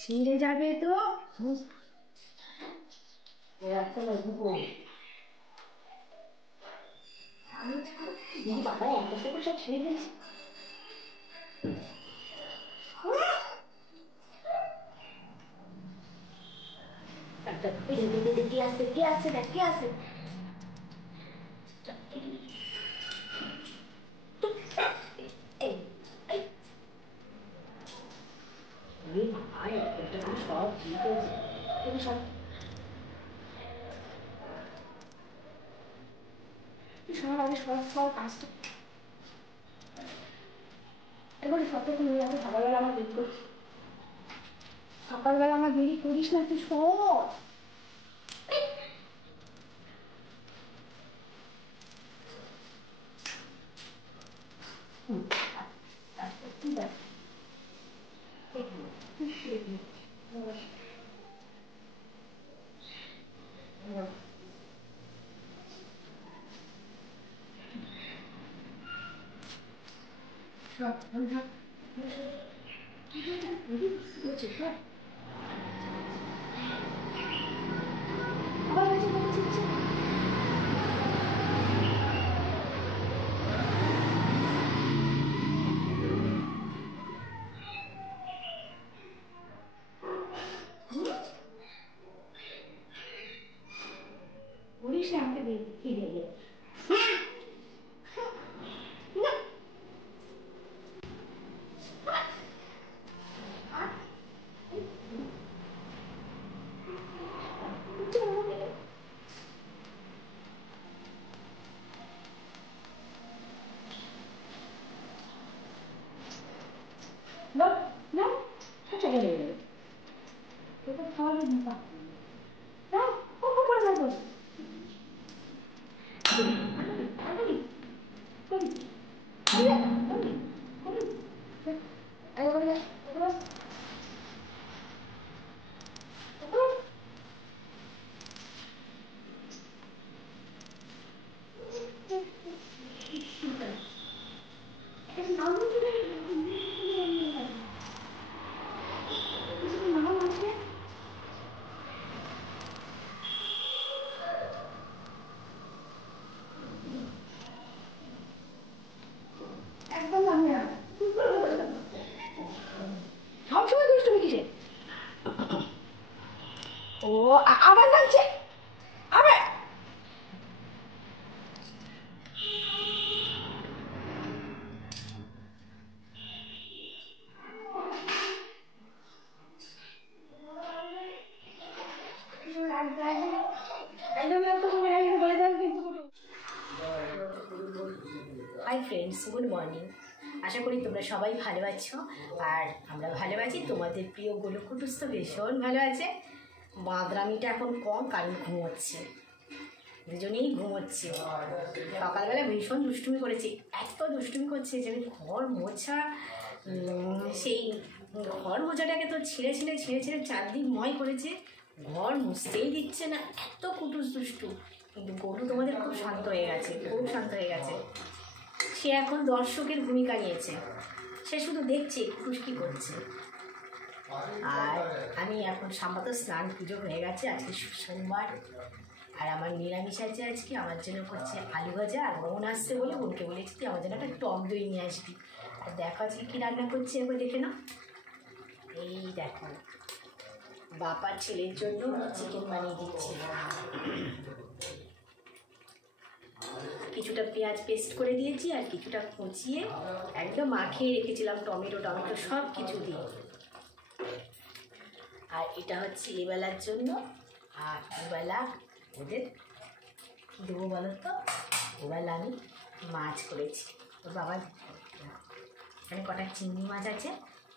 ছিঁড়ে যাবে তো। বাবা একটা করে সব ছিঁড়ে দিয়েছি। কে আসছে কে আসছে দেখ কে আসছে। সব ঠিক হয়েছে তুমি সব সবার আগে সব কাজটা এবার সবটা নিয়ে আমি সকালবেলা আমার দেরি করছি। সকালবেলা আমার দেরি করিস না তুই সব বলিস না আমাকে ফিরে এলে No, no, faccia vedere. Che per favore mi fa? No, guarda cosa. Guardi, guardi. Guardi, guardi. Guarda, guarda. একদম আমি না সবসময় দুষ্টুমি কিসে ও আবার নাচছে আবার Hi friends, good morning. আশা করি তোমরা সবাই ভালো আছো, আর আমরা ভালো আছি। তোমাদের প্রিয় গোলু কুটুস তো ভীষণ ভালো আছে। মাদ্রামিটা এখন কম, কারণ ঘুমোচ্ছে, দুজনেই ঘুমোচ্ছে। সকালবেলা ভীষণ দুষ্টুমি করেছে, এত দুষ্টুমি করছে যে আমি ঘর মোছা, সেই ঘর মোছাটাকে তো ছিঁড়ে ছিঁড়ে ছিঁড়ে ছিঁড়ে চারদিন ময় করেছে, ঘর মুছতেই দিচ্ছে না, এত কুটুস দুষ্টু। কিন্তু গোলু তোমাদের খুব শান্ত হয়ে গেছে, খুব শান্ত হয়ে গেছে। সে এখন দর্শকের ভূমিকা নিয়েছে, সে শুধু দেখছে কুটুস কী করছে। আর আমি এখন সাম্পাত স্নান পুজো হয়ে গেছে, আজকে সোমবার, আর আমার নিরামিষ আছে আজকে। আমার জন্য করছে আলু ভাজা, আর বোন আসছে বলে বোনকে বলেছি তুই আমার জন্য একটা টক দই নিয়ে আসবি। আর দেখো আজকে কী রান্না করছি একবার দেখে নাও। এই দেখো, বাবার ছেলের জন্য চিকেন বানিয়ে দিচ্ছি। কিছুটা পেঁয়াজ পেস্ট করে দিয়েছি, আর কিছুটা কুচিয়ে একদম মাখিয়ে রেখেছিলাম টমেটো সব কিছু দিয়ে। আর এটা হচ্ছে এবেলার জন্য, আর দুবেলা ওদের দেবো বলো তো। ওবেলা আমি মাছ করেছি, ওর বাবা এখানে কটা চিংড়ি মাছ আছে,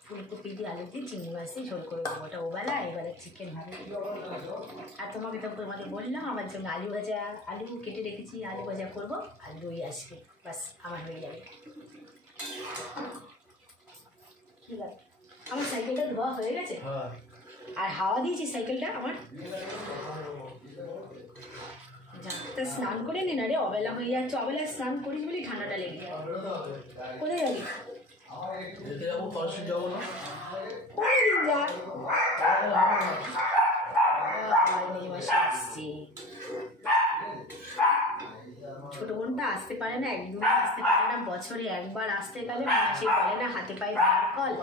ফুলকপি দিয়ে আলু দিয়ে চিংড়ি মাছ দিয়ে ঝোল করে দেবো, ওটা ওবেলা। এবারে চিকেন হবে। আর তোমাকে বললাম আমার জন্য আলু ভাজা, আলু কেটে রেখেছি, আলু ভাজা করবো, আর দই আসবে, বাস আমার হয়ে যাবে। ঠিক আছে, আমার সাইকেলটা ধোয়া হয়ে গেছে, আর হাওয়া দিয়েছি সাইকেলটা আমার। তা স্নান করে নে না রে, অবেলা হয়ে যাচ্ছে, অবেলায় স্নান করিস বলি ঠান্ডাটা লেগে যায়। কোথায় যাবি? কোনদিন যা আসছি। ছোট বোনটা আসতে পারে না, একদমই আসতে পারে না, বছরে একবার আসতে গেলে সে বলে না হাতে পায়ে ধার কল।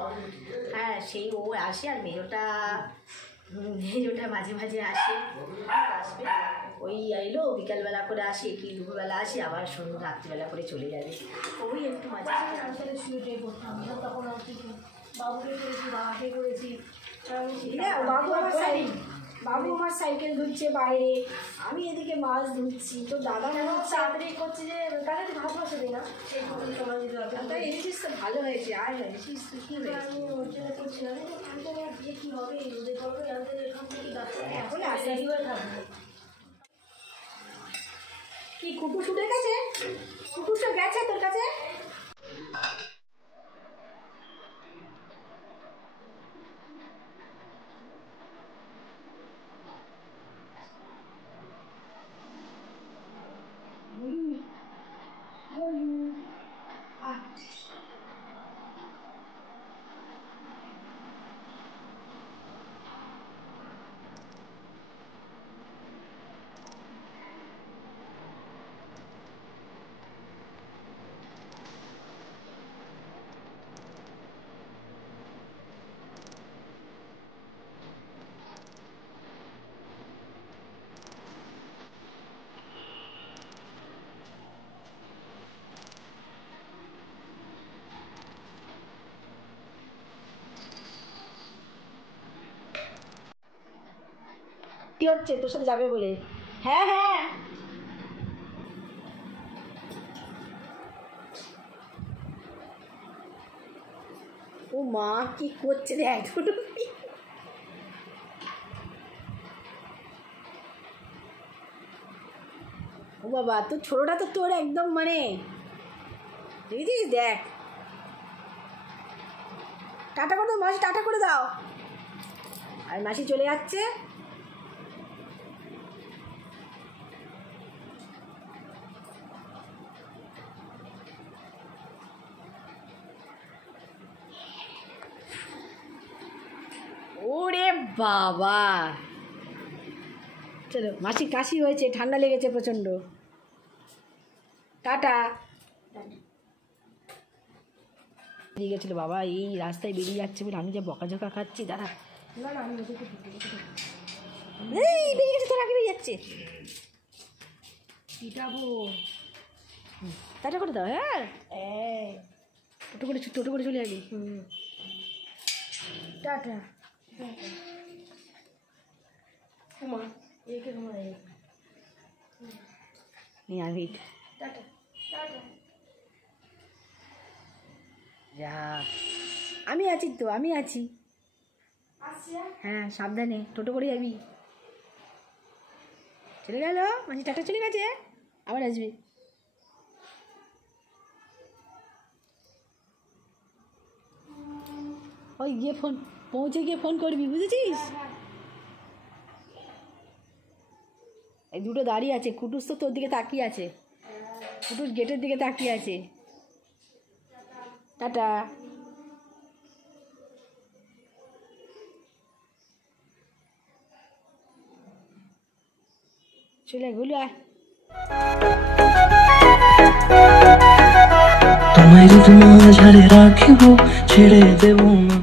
হ্যাঁ, সেই ও আসে, আর মেজোটা মাঝে মাঝে আসে, আসবে। ওই এলো বিকালবেলা করে আসে, কি দুপুরবেলা আসে, আবার রাত্রিবেলা করে চলে যাবে। ওই একটু মাঝে মাঝে শুয়ে করতাম, তখন বাবুকে করেছি, বাবাকে করেছি। বাবু আমার সাইকেল ধুচ্ছে বাইরে, আমি এদিকে মাছ ধুচ্ছি, তো দাদা তাড়াতাড়ি করছে যে তাড়াতাড়ি ভাত বসাবে না, সেই সময় দিতে হবে। তাই এনেছিস তো ভালো হয়েছে, আর এনেছিস তুই কী হয়েছে? আমি ওর জন্য করছিলাম, দিয়ে কী হবে, রোদে করবে এখান থেকে এখন আসে হয়ে থাকবে। কি কুটুস উঠে গেছে? কুটুসটা গেছে তোর কাছে? কি হচ্ছে তোর সাথে যাবে বলে? হ্যাঁ হ্যাঁ, ও মা কি করছে রে, একটু ও বাবা, তোর ছোটটা তো তোর একদম মানে দেখেছিস, দেখ। টাটা করে দাও মাসি, টাটা করে দাও। আর মাসি চলে যাচ্ছে। ওরে বাবা, চলো, মাসি কাশি হয়েছে, ঠান্ডা লেগেছে প্রচণ্ড। টাটা। বেরিয়ে গেছিলো বাবা, এই রাস্তায় বেরিয়ে যাচ্ছে বলে আমি যা বকাঝকা খাচ্ছি। দাঁড়া, না না, আমি এই বেরিয়ে গেছে, তোর আগে বেরিয়ে যাচ্ছে। পিটাবো। টাটা করে দাও। হ্যাঁ, টোটো করে চলে যাবি। টাটা। Tata tata. যা, আমি আছি তো, আমি আছি। হ্যাঁ সাবধানে, টোটো করে যাবি। চলে গেল মাঝি, টাটা চলে গেছে, আবার আসবে। ওই গিয়ে ফোন, পৌঁছে গিয়ে ফোন করবি, বুঝেছিস? এই দুটো দাঁড়িয়ে আছে, কুটুস তো তোর দিকে তাকিয়ে আছে, কুটুস গেটের দিকে তাকিয়ে আছে। টাটা। চলে গুলো আয়। তোমায় ঝাড়ে রাখিব, ছেড়ে দেব না।